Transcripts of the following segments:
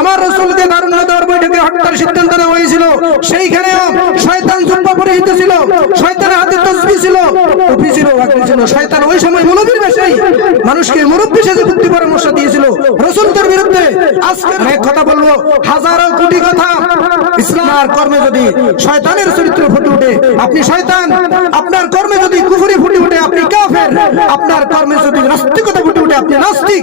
আমার রাসূলকে তারুণ্য দেওয়ার বৈঠকে হত্যার সিদ্ধান্ত নেওয়া হয়েছিল, সেইখানেও শয়তান জুব্বা পরিহিত ছিল, শয়তানের হাতে তাসবিহ ছিল, টুপি ছিল, বাকরি ছিল। শয়তান ওই সময় মুলবির বেশাই মানুষকে মুরব্বি সেজে বুদ্ধি পরামর্শ দিয়েছিল রাসূলদের বিরুদ্ধে। আজকে এক কথা বলবো, হাজারো কোটি কথা। ইসলামের কর্মে যদি শয়তানের চরিত্র ফুটে ওঠে, আপনি শয়তান। আপনার কর্মে যদি কুফরি ফুটে ওঠে, আপনি কাফের। আপনার কর্মে যদি নাস্তিকতা ফুটে ওঠে, আপনি নাস্তিক।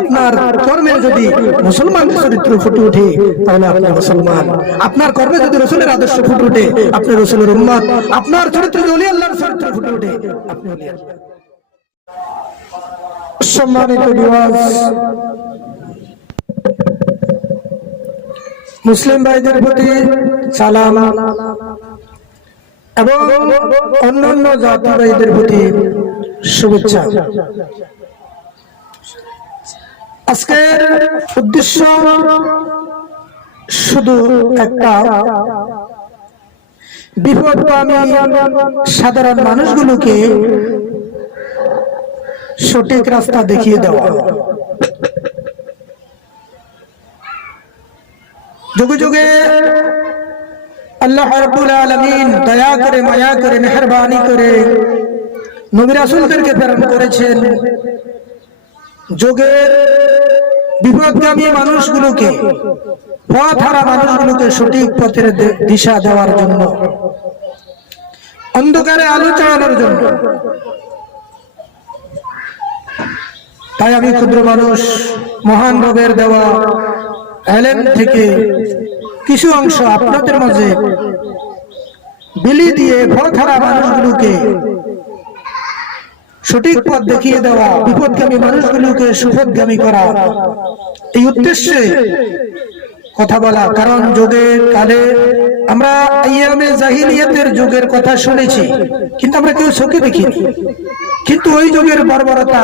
আপনার কর্মে যদি মুসলমানের চরিত্র ফুটে ওঠে, তাহলে আপনি মুসলমান। আপনার কর্মে যদি রাসূলের আদর্শ ফুটে ওঠে, আপনি রাসূলের উম্মত। আপনার চরিত্রে যদি ওলি আল্লাহর চরিত্র ফুটে ওঠে, আপনি ওলি আল্লাহ। সম্মানিত ভিউয়ার্স, মুসলিম ভাইদের প্রতি সালাম এবং অন্যান্য জাতি ভাইদের প্রতি শুভেচ্ছা। আজকের উদ্দেশ্য শুধু একটা, বিপদগামী সাধারণ মানুষগুলোকে সঠিক রাস্তা দেখিয়ে দেওয়া। যুগে যুগে আল্লাহ রাব্বুল আলামিন দয়া করে, মায়া করে, মেহেরবানি করে নবী রাসূলদেরকে প্রেরণ করেছেন যুগের বিপদগামী মানুষগুলোকে, পথহারা মানুষগুলোকে সঠিক পথের দিশা দেওয়ার জন্য, অন্ধকারে আলো চালানোর জন্য। তাই আমি ক্ষুদ্র মানুষ মহান রবের দেওয়া ইলম থেকে কিছু অংশ আপনাদের মাঝে বিলি দিয়ে পথহারা মানুষগুলোকে সঠিক পথ দেখিয়ে দেওয়া, বিপদগামী মানুষগুলোকে সুপথগামী করা, এই উদ্দেশ্যে কথা বলা। কারণ যুগের কালে আমরা আইয়ামে জাহিলিয়াতের যুগের কথা শুনেছি, কিন্তু আমরা কেউ চোখে দেখিনি। কিন্তু ওই যুগের বর্বরতা,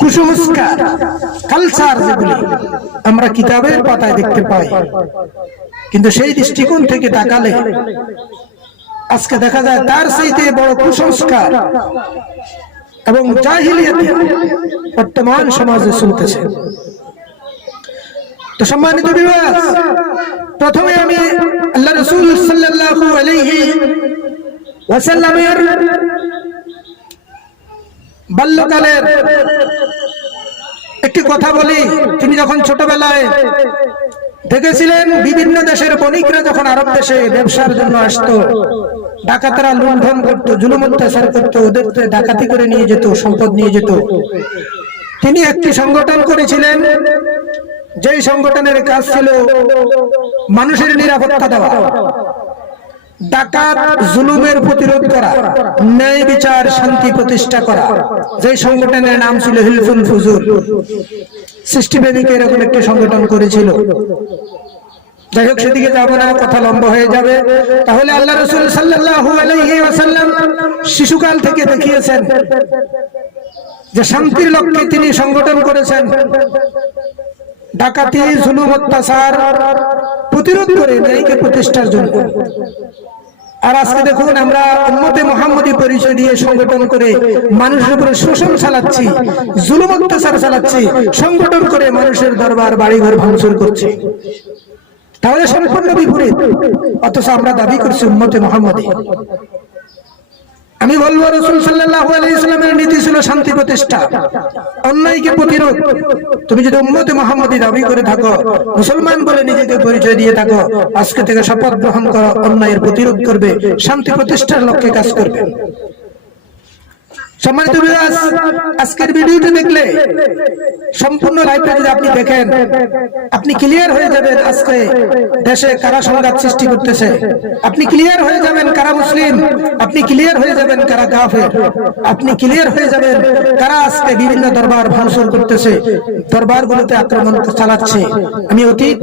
কুসংস্কার, কালচার যেগুলি আমরা কিতাবের পাতায় দেখতে পাই, কিন্তু সেই দৃষ্টিকোণ থেকে তাকালে আজকে দেখা যায় তার চাইতে বড় কুসংস্কার এবং জাহিলিয়াত বর্তমান সমাজে চলতেছে। তো সম্মানিত ভিউয়ার্স, প্রথমে আমি আল্লাহ রাসূল সাল্লাল্লাহু আলাইহি ওয়াসাল্লামের বাল্যকালের একটি কথা বলি। তিনি যখন ছোটবেলায় দেখেছিলেন বিভিন্ন দেশের বণিকরা যখন আরব দেশে ব্যবসার জন্য আসতো, ডাকাতেরা লুণ্ঠন করতো, জুলুম অত্যাচার করতো, ওদের ডাকাতি করে নিয়ে যেত, সম্পদ নিয়ে যেত। তিনি একটি সংগঠন করেছিলেন, যেই সংগঠনের কাজ ছিল মানুষের নিরাপত্তা দেওয়া, ডাকাত জুলুমের প্রতিরোধ করা, ন্যায় বিচার শান্তি প্রতিষ্ঠা করা। যে সংগঠনের নাম ছিল হিলফুল ফুজুল। সৃষ্টিপ্রেমিক এরকম একটি সংগঠন করেছিল। যাই হোক, সেদিকে যাবো না, কথা লম্বা হয়ে যাবে। তাহলে আল্লাহ রাসূল সাল্লাল্লাহু আলাইহি ওয়াসাল্লাম শিশুকাল থেকে দেখিয়েছেন যে শান্তির লক্ষ্যে তিনি সংগঠন করেছেন, ডাকাতি জুলুম অত্যাচার প্রতিরোধ করে ন্যায়কে প্রতিষ্ঠার জন্য। আর আজকে দেখুন, আমরা উম্মতে মুহাম্মদী পরিচয় দিয়ে সংগঠন করে মানুষের উপরে শোষণ চালাচ্ছি, জুলুম অত্যাচার চালাচ্ছি, সংগঠন করে মানুষের দরবার বাড়িঘর ভাঙচুর করছি। তাহলে সম্পূর্ণ বিপরীত, অথচ আমরা দাবি করছি উম্মতে মুহাম্মদী। আমি বলবো রাসূল সাল্লাল্লাহু আলাইহি ওয়াসাল্লামের নীতি ছিল শান্তি প্রতিষ্ঠা, অন্যায়কে প্রতিরোধ। তুমি যদি উম্মতে মুহাম্মদী দাবি করে থাকো, মুসলমান বলে নিজেকে পরিচয় দিয়ে থাকো, আজকে থেকে শপথ গ্রহণ করো অন্যায়ের প্রতিরোধ করবে, শান্তি প্রতিষ্ঠার লক্ষ্যে কাজ করবে। সম্মানিত ভিউয়ার্স, আজকের ভিডিওটি দেখলে সম্পূর্ণ লাইভটা যদি আপনি দেখেন, আপনি ক্লিয়ার হয়ে যাবেন আজকে দেশে কারা সংঘাত সৃষ্টি করতেছে। আপনি ক্লিয়ার হয়ে যাবেন কারা মুসলিম, আপনি ক্লিয়ার হয়ে যাবেন কারা কাফের, আপনি ক্লিয়ার হয়ে যাবেন কারা আজকে বিভিন্ন দরবার ভাঙচুর করতেছে, দরবারগুলোতে আক্রমণ চালাচ্ছে। আমি অতীত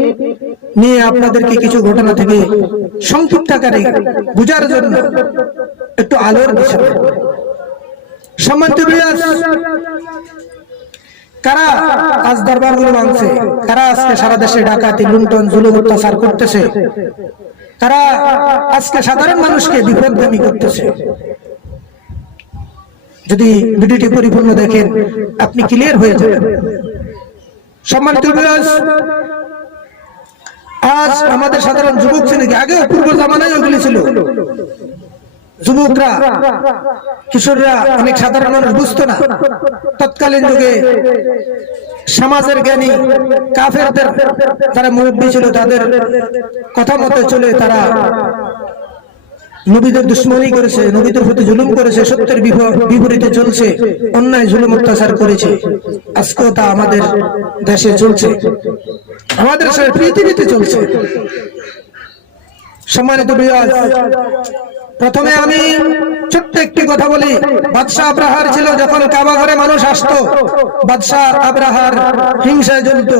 নিয়ে আপনাদেরকে কিছু ঘটনা থেকে সংক্ষিপ্ত আকারে বোঝার জন্য একটু আলোর বিষয়। সম্মানিত ভিউয়ার্স, কারা আজ দরবারগুলো ভাঙছে, কারা আজকে সারা দেশে ডাকাতি লুণ্ঠন জুলুম অত্যাচার করতেছে, কারা আজকে সাধারণ মানুষকে বিপদগামী করতেছে। যদি ভিডিওটি পরিপূর্ণ দেখেন, আপনি ক্লিয়ার হয়ে যাবেন। সম্মানিত বিরাজ, আজ আমাদের সাধারণ যুবক শ্রেণীকে, আগে পূর্ব জামানায় ওগুলি ছিল, যুবকরা কিশোররা অনেক সাধারণ মানুষ বুঝতো না। তৎকালীন যুগে সমাজের জ্ঞানী কাফেরদের যারা মুরব্বী ছিল তাদের কথা মতো চলে তারা নবীদের দুশ্মনী করেছে, নবীদের প্রতি জুলুম করেছে, সত্যের বিপরীতে চলছে, অন্যায় জুলুম অত্যাচার করেছে। আজকেও তা আমাদের দেশে চলছে, আমাদের সারা পৃথিবীতে চলছে। সম্মানিত বিরাজ, প্রথমে আমি ছোট্ট একটি কথা বলি। বাদশাহ আব্রাহার ছিল, যখন কাবা ঘরে মানুষ আসতো, বাদশাহ আব্রাহার হিংসায় জ্বলত,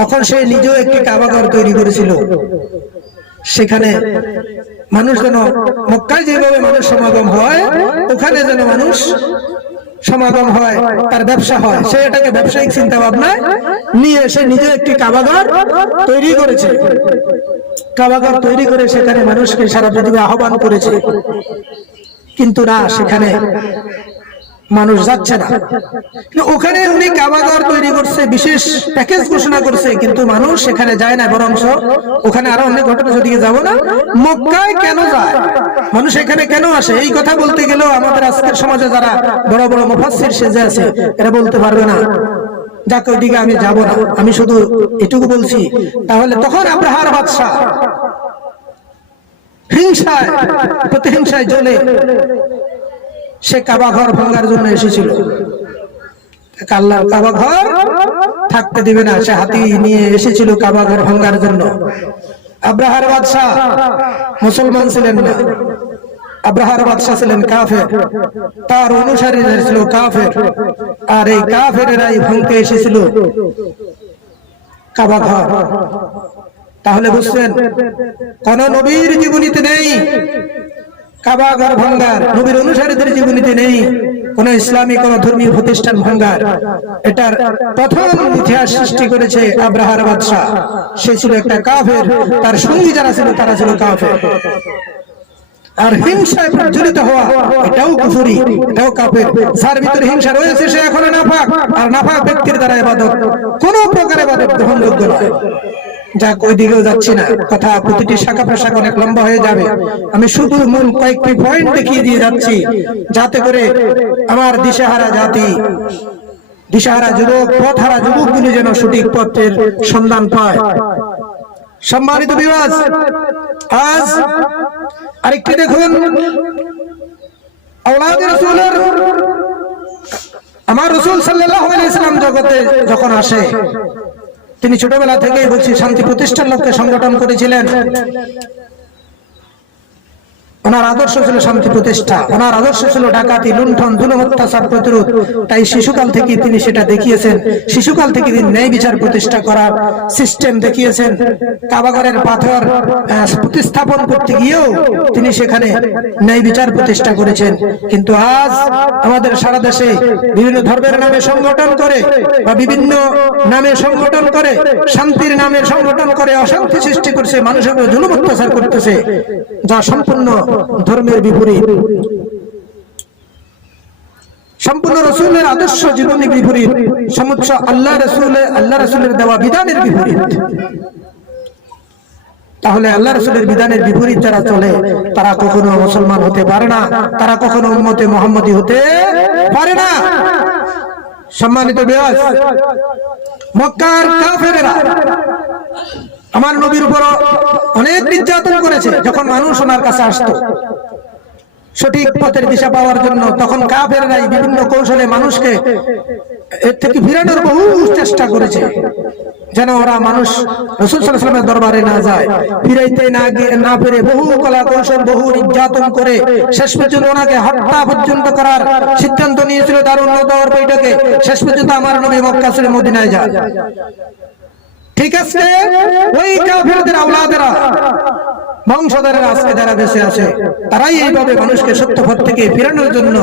তখন সে নিজেও একটি কাবা ঘর তৈরি করেছিল। সেখানে মানুষ যেন মক্কায় যেভাবে মানুষ সমাগম হয়, ওখানে যেন মানুষ সমাগম হয়, তার ব্যবসা হয়। সে এটাকে ব্যবসায়িক চিন্তা ভাবনায় নিয়ে সে নিজে একটি কাবাঘর তৈরি করেছে। কাবাঘর তৈরি করে সেখানে মানুষকে সারা পৃথিবী আহ্বান করেছে, কিন্তু না, সেখানে মানুষ যাচ্ছে না। ওখানে উনি কাবাঘর তৈরি করছে, বিশেষ প্যাকেজ ঘোষণা করছে, কিন্তু মানুষ সেখানে যায় না। বরং ওখানে আরো অনেক ঘটনা, সেদিকে যাব না। মক্কায় কেন যায় মানুষ, এখানে কেন আসে, এই কথা বলতে গেলেও আমাদের আজকের সমাজে যারা বড় বড় মুফাসসির সেজে আছে এরা বলতে পারবে না। যাক, ওইদিকে আমি যাব না, আমি শুধু এটুকু বলছি। তাহলে তখন আব্রাহার বাদশা হিংসায়, প্রতিহিংসায় জ্বলে সে কাবা ঘর ভাঙার জন্য এসেছিল। আল্লাহ কাবা ঘর থাকতে দিবে না, সে হাতি নিয়ে এসেছিল কাবা ঘর ভাঙার জন্য। আব্রাহার বাদশাহ মুসলমান ছিলেন না, আব্রাহার বাদশাহ ছিলেন কাফের, তার অনুসারীরা ছিল কাফের, আর এই কাফেরেরাই ভাঙতে এসেছিল কাবা ঘর। তাহলে বুঝছেন, কোন নবীর জীবনীতে নেই কাবা ঘর ভাঙ্গার, নবীর অনুসারীদের জীবনীতে নেই কোন ইসলামী কোন ধর্মীয় প্রতিষ্ঠান ভাঙ্গার। এটার প্রথম ইতিহাস সৃষ্টি করেছে আব্রাহার বাদশাহ। সে ছিল একটা কাফের, তার সঙ্গী যারা ছিল তারা ছিল কাফের। আর হিংসায় প্রজ্বলিত হওয়া, এটাও কুফরি, এটাও কাফের। যার ভিতরে হিংসা রয়েছে সে এখনো নাপাক, আর নাপাক ব্যক্তির দ্বারা ইবাদত কোন প্রকার ইবাদত গ্রহণযোগ্য নয়। যাক, ওই দিকেও যাচ্ছি না, কথা প্রতিটি শাখা প্রশাখা অনেক লম্বা হয়ে যাবে। আমি শুধু মূল কয়েকটি পয়েন্ট দেখিয়ে দিয়ে যাচ্ছি, যাতে করে আমার দিশাহারা জাতি, দিশাহারা যুবক, পথহারা যুবকগুলি যেন সঠিক পথের সন্ধান পায়। সম্মানিত বিরাজ, আজ আরেকটি দেখুন, আওলাদ রাসূলের, আমার রাসূল সাল্লাল্লাহু আলাইহি ওয়াসাল্লাম জগতে যখন আসে, তিনি ছোটবেলা থেকেই বলছি শান্তি প্রতিষ্ঠার লক্ষ্যে সংগঠন করেছিলেন। ওনার আদর্শ ছিল শান্তি প্রতিষ্ঠা, ওনার আদর্শ ছিল ডাকাতি, লুণ্ঠন, জুলুম, অত্যাচার প্রতিরোধ। তাই শিশুকাল থেকে তিনি সেটা দেখিয়েছেন। শিশুকাল থেকে তিনি ন্যায় বিচার প্রতিষ্ঠা করার সিস্টেম দেখিয়েছেন। কাবাঘরের পাথর প্রতিস্থাপন করতে গিয়েও তিনি সেখানে ন্যায় বিচার প্রতিষ্ঠা করেছেন। কিন্তু আজ আমাদের সারা দেশে বিভিন্ন ধর্মের নামে সংগঠন করে বা বিভিন্ন নামে সংগঠন করে, শান্তির নামে সংগঠন করে অশান্তি সৃষ্টি করছে, মানুষের উপর জুলুম অত্যাচার করতেছে, যা সম্পূর্ণ ধর্মের বিপরীত, সম্পূর্ণ রাসূলের আদর্শ জীবনের বিপরীত, সমস্ত আল্লাহ রাসূলের দেওয়া বিধানের বিপরীত। তাহলে আল্লাহ রাসূলের বিধানের বিপরীত যারা চলে তারা কখনো মুসলমান হতে পারে না, তারা কখনো উম্মতে মুহাম্মদী হতে পারে না। সম্মানিত বিরাজ, মক্কার কাফেরেরা আমার নবীর উপর অনেক নির্যাতন করেছে। যখন মানুষ ওনার কাছে আসতো সঠিক পথের দিশা পাওয়ার জন্য, তখন কাফেররাই বিভিন্ন কৌশলে মানুষকে এর থেকে ফিরানোর বহু চেষ্টা করেছে, যেন ওরা মানুষ রাসূল সাল্লাল্লাহু আলাইহি ওয়াসাল্লামের দরবারে না যায়। ফিরাইতে না পেরে বহু কলা কৌশল, বহু নির্যাতন করে শেষ পর্যন্ত ওনাকে হত্যা পর্যন্ত করার সিদ্ধান্ত নিয়েছিল। তার উন্নত হওয়ার বৈঠকে শেষ পর্যন্ত আমার নবী মক্কা ছেড়ে মদিনায় যায়। ঠিক আছে, ওই কাফেরদের আওলাদেরা, বংশধরেরা আজকে যারা বেঁচে আছে, তারাই এইভাবে মানুষকে সত্য পথ থেকে ফেরানোর জন্য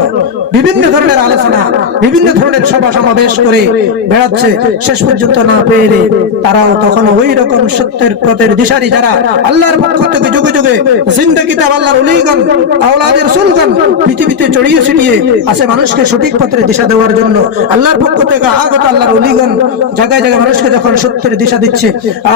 বিভিন্ন ধরনের আলোচনা, বিভিন্ন ধরনের সভা সমাবেশ করে বেড়াচ্ছে। শেষ পর্যন্ত না পেরে তারাও তখন ওই রকম সত্যের পথের দিশারি যারা আল্লাহর পক্ষ থেকে যুগে যুগে জিন্দেগি কিতাব আল্লাহর ওলিগণ, আওলাদের রাসূলগণ পৃথিবীতে ছড়িয়ে ছিটিয়ে আছে মানুষকে সঠিক পথের দিশা দেওয়ার জন্য। আল্লাহর পক্ষ থেকে আগত আল্লাহর ওলিগণ জায়গায় জায়গায় মানুষকে যখন সত্যের দিশা দিচ্ছে,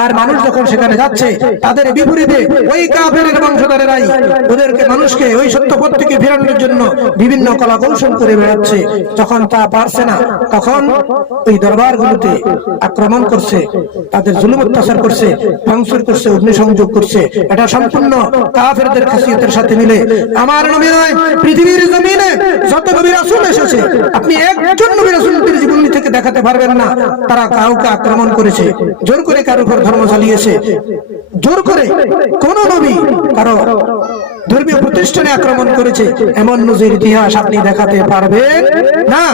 আর মানুষ যখন সেখানে যাচ্ছে, তাদের বিপরীতে ওই কাফেরের বংশধরেরাই ওদেরকে মানুষকে ওই সত্য পথ থেকে ফেরানোর জন্য বিভিন্ন কলা কৌশল করে বেড়াচ্ছে। যখন তা পারছে না, তখন ওই দরবারগুলোতে আক্রমণ করছে, তাদের জুলুম অত্যাচার করছে, ভাঙচুর করছে, অগ্নিসংযোগ করছে। এটা সম্পূর্ণ কাফেরদের খাসিয়তের সাথে মিলে। আমার নবী নয়, পৃথিবীর জমিনে যত নবী রাসূল এসেছে, আপনি একজন নবী রাসূলের জীবনী থেকে দেখাতে পারবেন না তারা কাউকে আক্রমণ করেছে, জোর করে কারো উপর ধর্ম চালিয়েছে, জোর করে কোন নবী কারো ধর্মীয় প্রতিষ্ঠানে আক্রমণ করেছে, এমন নজির ইতিহাস আপনি দেখাতে পারবেন না।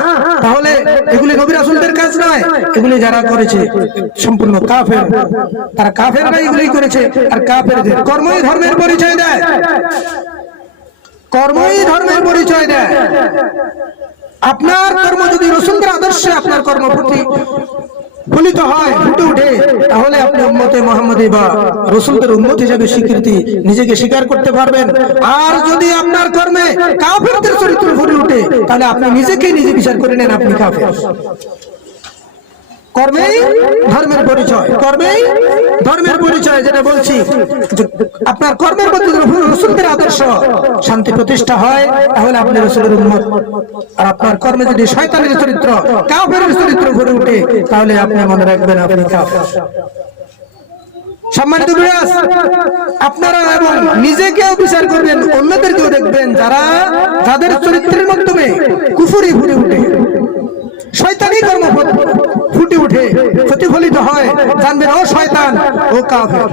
তাহলে এগুলি নবী রাসূলদের কাজ নয়, এগুলি যারা করেছে সম্পূর্ণ কাফের। তারা কাফেররা এগুলি করেছে, আর কাফেরদের কর্মই ধর্মের পরিচয় দেয়, কর্মই ধর্মের পরিচয় দেয়। আপনার কর্ম যদি রাসূলদের আদর্শে আপনার কর্ম ফলিত হয়, ফুটে উঠে, তাহলে আপনি উম্মতে মুহাম্মাদী বা রাসূলদের উম্মত হিসেবে স্বীকৃতি নিজেকে স্বীকার করতে পারবেন। আর যদি আপনার কর্মে কাফেরদের চরিত্র ফুটে উঠে, তাহলে আপনি নিজেকে নিজে বিচার করে নেন আপনি কাফের। কর্মেই ধর্মের পরিচয়, কর্মেই ধর্মের পরিচয়। যেটা বলছি, আপনার কর্মের মধ্যে রাসূলদের আদর্শ শান্তি প্রতিষ্ঠা হয়, তাহলে আপনি রাসূলের উম্মত। আর আপনার কর্মে যদি শয়তানের চরিত্র, কাফেরের চরিত্র গড়ে ওঠে, তাহলে আপনি মনে রাখবেন আপনি কাফের। সম্মানিত বিয়াস, আপনারা এবং নিজেকেও বিচার করবেন, অন্যদেরকেও দেখবেন যারা যাদের চরিত্রের মাধ্যমে কুফরি ফুটে উঠে, শয়তানি কর্ম ফুটে উঠে, প্রতিফলিত হয়, জানবেন ও শয়তান, ও কাফের।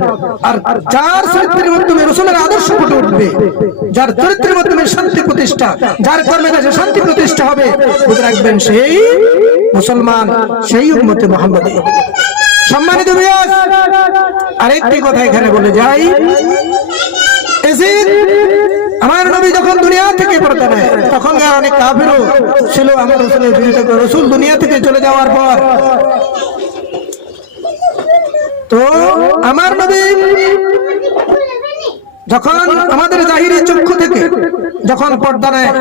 আর যার চরিত্রের মাধ্যমে রাসূলের আদর্শ ফুটে উঠবে, যার চরিত্রের মাধ্যমে শান্তি প্রতিষ্ঠা, যার কর্মে কাছে শান্তি প্রতিষ্ঠা হবে, বুঝে রাখবেন সেই মুসলমান, সেই উম্মতে মুহাম্মাদী। সম্মানিত বিয়াস, আরেকটি কথা এখানে বলে যাই, আমার নবী যখন দুনিয়া থেকে পর্দা নেয়, তখন অনেক কাফেরও ছিল আমার রাসূলের বিরুদ্ধে। রাসূল দুনিয়া থেকে চলে যাওয়ার পর তো আমার নবী যখন আমাদের জাহিরি চক্ষু থেকে যখন পর্দা নেয়,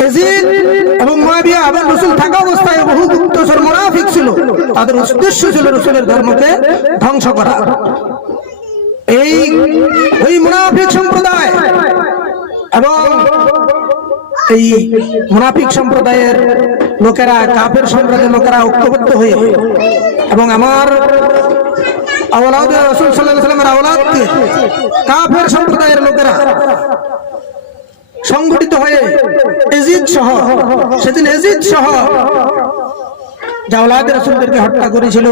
ইয়াজিদ এবং মুআবিয়া এবং রাসূল থাকা অবস্থায় বহু গুপ্তচর মুনাফিক ছিল, তাদের উদ্দেশ্য ছিল রাসূলের ধর্মকে ধ্বংস করা। ওই মুনাফিক সম্প্রদায় এবং এই মুনাফিক সম্প্রদায়ের লোকেরা, কাফের সম্প্রদায়ের লোকেরা ঐক্যবদ্ধ হয়ে এবং আমার আওলাদে রাসূল সাল্লাল্লাহু আলাইহি ওয়াসাল্লামের আওলাদকে কাফের সম্প্রদায়ের লোকেরা সংগঠিত হয়ে ইয়াজিদ সহ, সেদিন ইয়াজিদ সহ আওলাদে রাসূলদেরকে হত্যা করেছিল।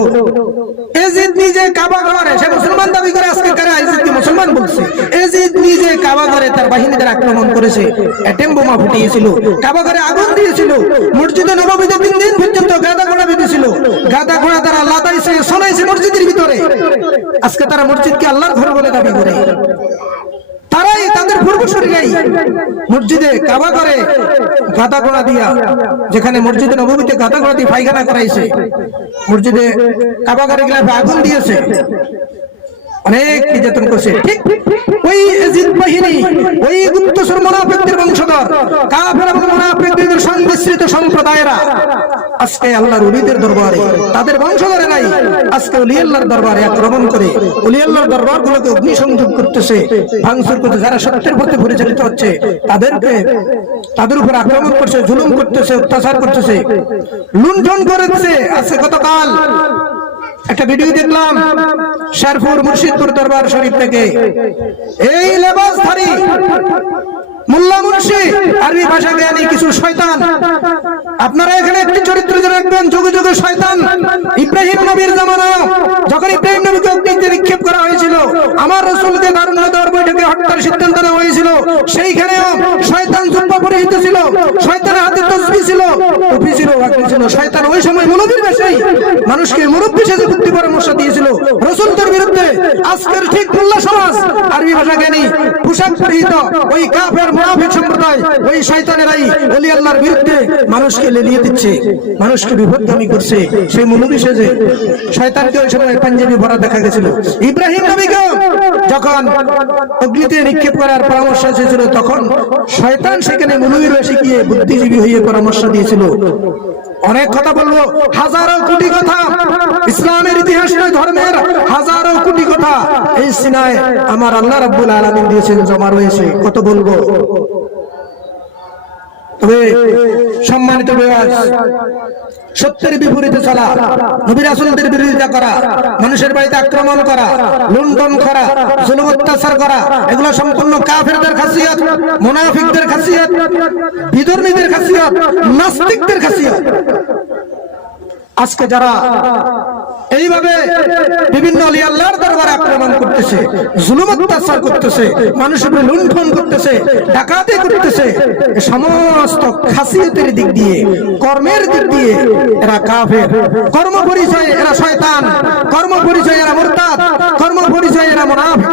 ইয়াজিদ নিজে কাবা ঘরে, সে মুসলমান দাবি করে, আজকে কারা ইয়াজিদকে মুসলমান বলছে? ইয়াজিদ নিজে কাবা ঘরে তার বাহিনীদের আক্রমণ করেছে, অ্যাটম বোমা ফুটিয়েছিল, কাবা ঘরে আগুন দিয়েছিল, মসজিদে নববীতে 3 দিন পর্যন্ত গাদা ঘোড়া বেঁধেছিল, গাদা ঘোড়া তারা লাদাইছে, শোনাইছে মসজিদের ভিতরে। আজকে তারা মসজিদকে আল্লাহর ঘর বলে দাবি করে। তারাই, তাদের পূর্বসূরীরাই মসজিদে কাবা করে গাদা ঘোড়া দিয়া, যেখানে মসজিদে নববীতে গাদা ঘোড়া দিয়ে পায়খানা করাইছে, মসজিদে কাবা ঘরে গিয়ে আগুন দিয়েছে, অনেক নির্যাতন করছে। ঠিক ওই ইয়াজিদ বাহিনী, ওই গুপ্তচর মুনাফিকদের বংশধর, কাফের এবং মুনাফিকদের সংমিশ্রিত সম্প্রদায়েরা আজকে আল্লাহর ওলিদের দরবারে, তাদের বংশধরেরাই আজকে ওলি আল্লাহর দরবারে আক্রমণ করে ওলি আল্লাহর দরবারগুলোকে অগ্নিসংযোগ করতেছে, ভাঙচুর করতেছে। যারা সত্যের পথে পরিচালিত হচ্ছে তাদের উপর আক্রমণ করছে, জুলুম করতেছে, অত্যাচার করতেছে, লুণ্ঠন করেছে। আজকে গতকাল একটা ভিডিও দেখলাম শেরপুর মুর্শিদপুর দরবার শরীফ থেকে, এই লেবাসধারী মোল্লা মুন্সি, আরবি ভাষা জ্ঞানী কিছু শয়তান। আপনারা এখানে একটি চরিত্র রাখবেন, যুগে যুগে শয়তান। ইব্রাহিম নবীর জামানায় যখন ইব্রাহিম নবীকে অগ্নিতে নিক্ষেপ করা হয়েছিল, আমার রাসূলকে দারুন নদর বৈঠকে হত্যার সিদ্ধান্ত নেওয়া হয়েছিল, সেইখানেও শয়তান জুব্বা পরিহিত ছিল, শয়তানের হাতে তসবিহ ছিল, টুপি ছিল, বাকরি ছিল। শয়তান ওই সময় মুরব্বীর বেশেই মানুষকে মুরব্বী সেজে বুদ্ধি পরামর্শ দিয়েছিল রাসূলদের বিরুদ্ধে। আজকের ঠিক মোল্লা সমাজ, আরবি ভাষা জ্ঞানী, পোশাক পরিহিত ওই কাফের মুনাফিক সম্প্রদায়, ওই শয়তানেরাই ওলি আল্লাহর বিরুদ্ধে মানুষকে লেলিয়ে দিচ্ছে, মানুষকে বিপদগামী করছে। সেই মুরব্বী সেজে শয়তানকে ওই সময় পাঞ্জাবি ভরা দেখা গেছিল। ইব্রাহিম নবীকে যখন অগ্নিতে নিক্ষেপ করার পরামর্শ এসেছিল, তখন শয়তান সেখানে মুরব্বীর বেশে গিয়ে বুদ্ধিজীবী হয়ে পরামর্শ দিয়েছিল। অনেক কথা বলবো, হাজারো কোটি কথা, ইসলামের ইতিহাস নয়, ধর্মের হাজারো কোটি কথা এই সিনায় আমার আল্লাহ রাব্বুল আলামিন দিয়েছেন, জমা রয়েছে, কত বলবো। তবে সম্মানিত বিভাগ, সত্যের বিপরীতে চলা, নবী রাসূলদের বিরোধিতা করা, মানুষের বাড়িতে আক্রমণ করা, লুণ্ঠন করা, জুলুম অত্যাচার করা, এগুলো সম্পূর্ণ কাফেরদের খাসিয়ত, মুনাফিকদের খাসিয়ত, বিধর্মীদের খাসিয়ত, নাস্তিকদের খাসিয়ত। আজকে যারা এইভাবে বিভিন্ন ওলি আল্লাহর দরবারে আক্রমণ করতেছে, জুলুম অত্যাচার করতেছে, মানুষের উপরে লুণ্ঠন করতেছে, ডাকাতি করতেছে, সমস্ত খাসিয়তের দিক দিয়ে, কর্মের দিক দিয়ে এরা কাফের। কর্ম পরিচয়ে এরা শয়তান, কর্ম পরিচয়ে এরা মুরতাদ, কর্ম পরিচয়ে এরা মুনাফিক।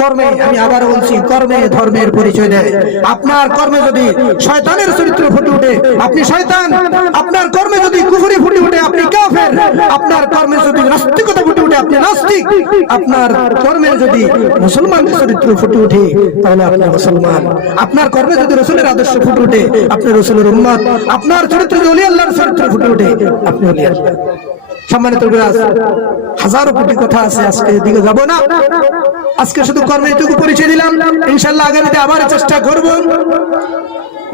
কর্মে, আমি আবার বলছি, কর্মে ধর্মের পরিচয় দেয়। আপনার কর্মে যদি শয়তানের চরিত্র ফুটে ওঠে, আপনি শয়তান। আপনার কর্মে যদি কুফরি ফুটে ওঠে, আপনি কাফের। আপনার কর্মে যদি নাস্তিকতা ফুটে ওঠে, আপনি নাস্তিক। আপনার কর্মে যদি মুসলমানের চরিত্র ফুটে ওঠে, তাহলে আপনি মুসলমান। আপনার কর্মে যদি রাসূলের আদর্শ ফুটে ওঠে, আপনি রাসূলের উম্মত। আপনার চরিত্রে যদি ওলি আল্লাহর চরিত্র ফুটে ওঠে, আপনি ওলি আল্লাহ। সম্মানিত বিরাজ, হাজারো কোটি কথা আছে, আজকে এদিকে যাব না। আজকে শুধু কর্মে এটুকু পরিচয় দিলাম, ইনশাআল্লাহ আগামীতে আবার চেষ্টা করব।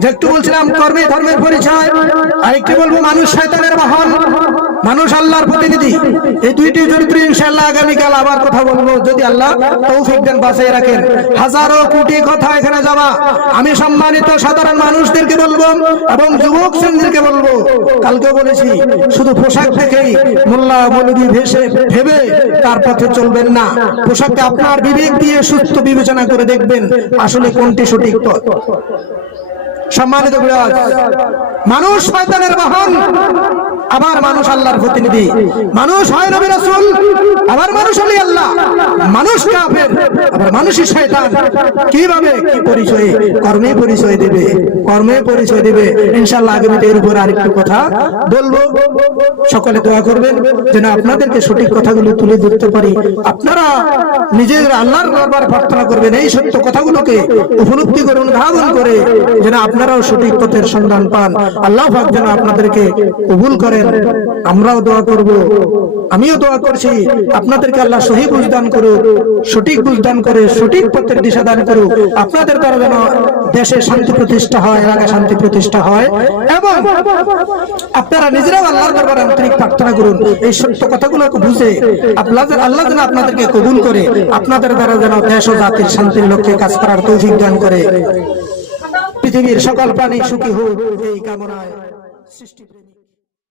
যে একটু বলছিলাম কর্মে ধর্মের পরিচয়, আরেকটু বলবো মানুষ শয়তানের বাহন, মানুষ আল্লাহর প্রতিনিধি। এই দুইটি চরিত্র ইনশাআল্লাহ আগামীকাল আবার কথা বলবো, যদি আল্লাহ তৌফিক দেন, বাঁচিয়ে রাখেন। হাজারো কোটি কথা এখানে যাওয়া, আমি সম্মানিত সাধারণ মানুষদেরকে বলবো এবং যুবক শ্রেণীদেরকে বলবো, কালকে বলেছি, শুধু পোশাক দেখেই মোল্লা মৌলবি ভেবে তার পথে চলবেন না। পোশাককে আপনার বিবেক দিয়ে সুস্থ বিবেচনা করে দেখবেন আসলে কোনটি সঠিক পথ। সম্মানিত বিরাজ, মানুষ শয়তানের বাহন, আবার মানুষ আল্লাহর প্রতিনিধি। মানুষ হয় নবী রাসূল, আবার মানুষ ওলি আল্লাহ। মানুষ কাফের, আবার মানুষই শয়তান। কিভাবে, কি পরিচয়ে? কর্মে পরিচয় দেবে, কর্মে পরিচয় দেবে। ইনশাআল্লাহ আগামীতে এর উপর আরেকটু কথা বলবো। সকলে দোয়া করবেন যেন আপনাদেরকে সঠিক কথাগুলো তুলে ধরতে পারি। আপনারা নিজের আল্লাহর দরবারে প্রার্থনা করবেন, এই সত্য কথাগুলোকে উপলব্ধি করে অনুধাবন করে যেন আপনারাও সঠিক পথের সন্ধান পান। আল্লাহ পাক যেন আপনাদেরকে কবুল করেন। আমরাও দোয়া করব, আমিও দোয়া করছি, আপনাদেরকে আল্লাহ সহি বুঝ দান করুক, সঠিক বুঝ দান করে সঠিক পথের দিশা দান করুক। আপনাদের দ্বারা যেন দেশে শান্তি প্রতিষ্ঠা হয়, এলাকায় শান্তি প্রতিষ্ঠা হয়, এবং আপনারা নিজেরাও আল্লাহর দরবারে আন্তরিক প্রার্থনা করুন। এই সত্য কথাগুলোকে বুঝে আল্লাহ যেন আপনাদেরকে কবুল করে, আপনাদের দ্বারা যেন দেশ ও জাতির শান্তির লক্ষ্যে কাজ করার তৌফিক দান করে। পৃথিবীর সকল প্রাণী সুখী হোক, এই কামনায় সৃষ্টি।